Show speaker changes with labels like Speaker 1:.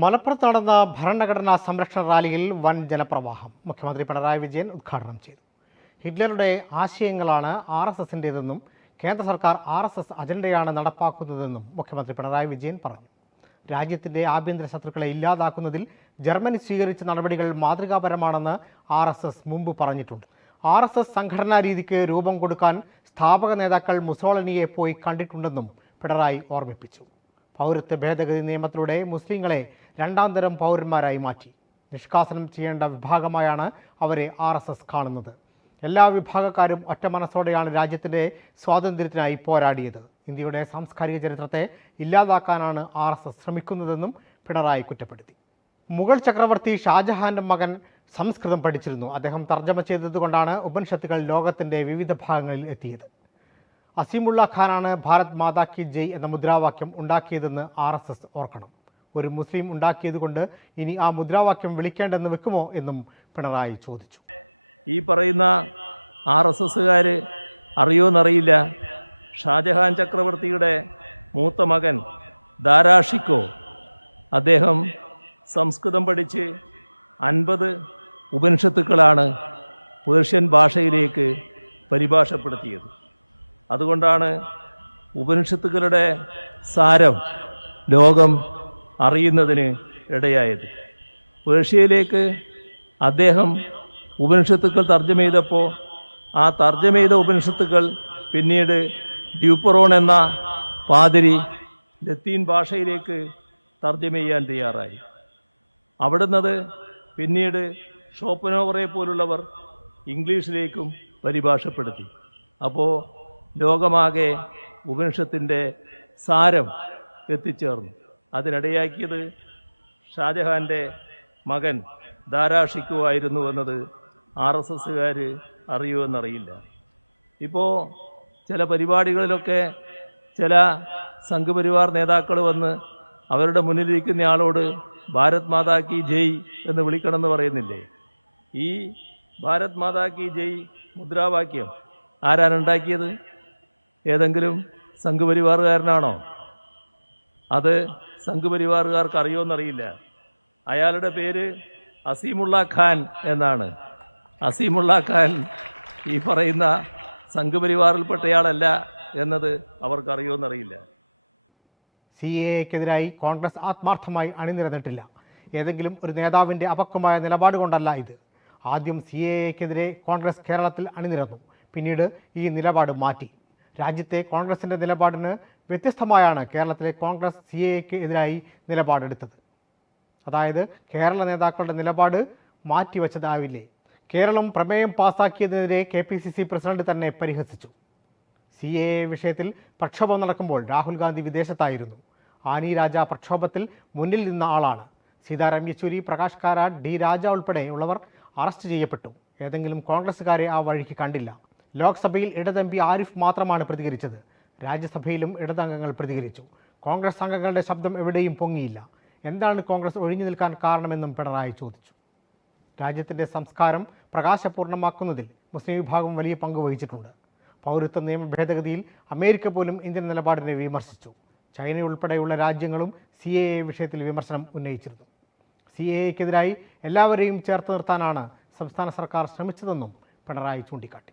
Speaker 1: മലപ്പുറത്ത് നടന്ന ഭരണഘടനാ സംരക്ഷണ റാലിയിൽ വൻ ജനപ്രവാഹം. മുഖ്യമന്ത്രി പിണറായി വിജയൻ ഉദ്ഘാടനം ചെയ്തു. ഹിറ്റ്ലറുടെ ആശയങ്ങളാണ് ആർ എസ് എസിന്റേതെന്നും കേന്ദ്ര സർക്കാർ ആർ എസ് എസ് അജണ്ടയാണ് നടപ്പാക്കുന്നതെന്നും മുഖ്യമന്ത്രി പിണറായി വിജയൻ പറഞ്ഞു. രാജ്യത്തിന്റെ ആഭ്യന്തര ശത്രുക്കളെ ഇല്ലാതാക്കുന്നതിൽ ജർമ്മനി സ്വീകരിച്ച നടപടികൾ മാതൃകാപരമാണെന്ന് ആർ എസ് എസ് മുമ്പ് പറഞ്ഞിട്ടുണ്ട്. ആർ എസ് എസ് സംഘടനാ രീതിക്ക് രൂപം കൊടുക്കാൻ സ്ഥാപക നേതാക്കൾ മുസോളനിയെ പോയി കണ്ടിട്ടുണ്ടെന്നും പിണറായി ഓർമ്മിപ്പിച്ചു. പൗരത്വ ഭേദഗതി നിയമത്തിലൂടെ മുസ്ലിങ്ങളെ രണ്ടാം തരം പൗരന്മാരായി മാറ്റി. നിഷ്കാസനം ചെയ്യേണ്ട വിഭാഗമായാണ് അവരെ ആർ എസ് എസ് കാണുന്നത്. എല്ലാ വിഭാഗക്കാരും ഒറ്റ മനസ്സോടെയാണ് രാജ്യത്തിന്റെ സ്വാതന്ത്ര്യത്തിനായി പോരാടിയത്. ഇന്ത്യയുടെ സാംസ്കാരിക ചരിത്രത്തെ ഇല്ലാതാക്കാനാണ് ആർ എസ് എസ് ശ്രമിക്കുന്നതെന്നും പിണറായി കുറ്റപ്പെടുത്തി. മുഗൾ ചക്രവർത്തി ഷാജഹാന്റെ മകൻ സംസ്കൃതം പഠിച്ചിരുന്നു. അദ്ദേഹം തർജമ ചെയ്തതുകൊണ്ടാണ് ഉപനിഷത്തുകൾ ലോകത്തിന്റെ വിവിധ ഭാഗങ്ങളിൽ എത്തിയത്. അസീമുള്ള ഖാനാണ് ഭാരത് മാതാ കി ജയ് എന്ന മുദ്രാവാക്യം ഉണ്ടാക്കിയതെന്ന് ആർ എസ് എസ് ഓർക്കണം. ഒരു മുസ്ലിം ഉണ്ടാക്കിയതുകൊണ്ട് ഇനി ആ മുദ്രാവാക്യം വിളിക്കേണ്ടെന്ന് വെക്കുമോ എന്നും പിണറായി ചോദിച്ചു.
Speaker 2: ഈ പറയുന്ന ആർ എസ് എസ്സുകാർ അറിയോന്നറിയില്ല. ഷാജഹാൻ ചക്രവർത്തിയുടെ മൂത്ത മകൻ ദാരാഷിക്കോ അദ്ദേഹം സംസ്കൃതം പഠിച്ച് അൻപത് ഉപനിഷത്തുക്കളാണ് പേർഷ്യൻ ഭാഷയിലേക്ക് പരിഭാഷപ്പെടുത്തിയത്. അതുകൊണ്ടാണ് ഉപനിഷത്തുക്കളുടെ സാരം ലോകം അറിയുന്നതിന് ഇടയായത്. പേർഷ്യയിലേക്ക് അദ്ദേഹം ഉപനിഷത്തുക്കൾ തർജമ ചെയ്തപ്പോൾ ആ തർജമ ചെയ്ത ഉപനിഷത്തുക്കൾ പിന്നീട് ഡ്യൂപ്പറോൺ എന്ന പാതിരി ലത്തീൻ ഭാഷയിലേക്ക് തർജമ ചെയ്യാൻ തയ്യാറായി. അവിടുന്നത് പിന്നീട് ഷോപ്പനോവറെ പോലുള്ളവർ ഇംഗ്ലീഷിലേക്കും പരിഭാഷപ്പെടുത്തി. അപ്പോൾ ലോകമാകെ ഉപനിഷത്തിന്റെ സാരം എത്തിച്ചേർന്നു. അതിനിടയാക്കിയത് ഷാജഹാന്റെ മകൻ ധാരാഷിക്കുമായിരുന്നു എന്നത് ആർ എസ് എസ്സുകാർ അറിയുമെന്നറിയില്ല. ഇപ്പോൾ ചില പരിപാടികളിലൊക്കെ ചില സംഘപരിവാർ നേതാക്കൾ വന്ന് അവരുടെ മുന്നിലിരിക്കുന്ന ആളോട് ഭാരത് മാതാ കി ജയ് എന്ന് വിളിക്കണമെന്ന് പറയുന്നില്ലേ? ഈ ഭാരത് മാതാ കി ജയ് മുദ്രാവാക്യം ആരാണ് ഉണ്ടാക്കിയത്? ഏതെങ്കിലും സംഘപരിവാറുകാരനാണോ? അത് സംഘപരിവാറുകാർക്ക് അറിയുമെന്നറിയില്ല അയാളുടെ പേര് അസീമുള്ള ഖാൻ എന്നാണ്. അസീമുള്ള ഖാൻ ഈ പറയുന്ന സംഘപരിവാറിൽപ്പെട്ടയാളല്ല എന്നത് അവർക്ക് അറിയുമെന്നറിയില്ല
Speaker 1: സി എ എക്കെതിരായി കോൺഗ്രസ് ആത്മാർത്ഥമായി അണിനിരന്നിട്ടില്ല. ഏതെങ്കിലും ഒരു നേതാവിന്റെ അപക്വമായ നിലപാട് കൊണ്ടല്ല ഇത്. ആദ്യം സി എക്കെതിരെ കോൺഗ്രസ് കേരളത്തിൽ അണിനിരന്നു. പിന്നീട് ഈ നിലപാട് മാറ്റി. രാജ്യത്തെ കോൺഗ്രസിന്റെ നിലപാടിന് വ്യത്യസ്തമായാണ് കേരളത്തിലെ കോൺഗ്രസ് സി എക്ക് എതിരായി നിലപാടെടുത്തത്. അതായത് കേരള നേതാക്കളുടെ നിലപാട് മാറ്റിവെച്ചതാവില്ലേ? കേരളം പ്രമേയം പാസാക്കിയതിനെതിരെ K P C C president തന്നെ പരിഹസിച്ചു. സി എ വിഷയത്തിൽ പ്രക്ഷോഭം നടക്കുമ്പോൾ രാഹുൽ ഗാന്ധി വിദേശത്തായിരുന്നു. ആനി രാജ പ്രക്ഷോഭത്തിൽ മുന്നിൽ നിന്ന ആളാണ്. സീതാറാം യെച്ചൂരി പ്രകാശ് കാരാട്ട് ഡി രാജ ഉൾപ്പെടെയുള്ളവർ അറസ്റ്റ് ചെയ്യപ്പെട്ടു. ഏതെങ്കിലും കോൺഗ്രസ്സുകാരെ ആ വഴിക്ക് കണ്ടില്ല. ലോക്സഭയിൽ ഇടത് എം പി ആരിഫ് മാത്രമാണ് പ്രതികരിച്ചത്. രാജ്യസഭയിലും ഇടതംഗങ്ങൾ പ്രതികരിച്ചു. കോൺഗ്രസ് അംഗങ്ങളുടെ ശബ്ദം എവിടെയും പൊങ്ങിയില്ല. എന്താണ് കോൺഗ്രസ് ഒഴിഞ്ഞു നിൽക്കാൻ കാരണമെന്നും പിണറായി ചോദിച്ചു. രാജ്യത്തിന്റെ സംസ്കാരം പ്രകാശപൂർണമാക്കുന്നതിൽ മുസ്ലിം വിഭാഗം വലിയ പങ്ക് വഹിച്ചിട്ടുണ്ട്. പൗരത്വ നിയമ ഭേദഗതിയിൽ അമേരിക്ക പോലും ഇന്ത്യൻ നിലപാടിനെ വിമർശിച്ചു. ചൈന ഉൾപ്പെടെയുള്ള രാജ്യങ്ങളും സി എ എ വിഷയത്തിൽ വിമർശനം ഉന്നയിച്ചിരുന്നു. സി എ എക്കെതിരായി എല്ലാവരെയും ചേർത്ത് നിർത്താനാണ് സംസ്ഥാന സർക്കാർ ശ്രമിച്ചതെന്നും പിണറായി ചൂണ്ടിക്കാട്ടി.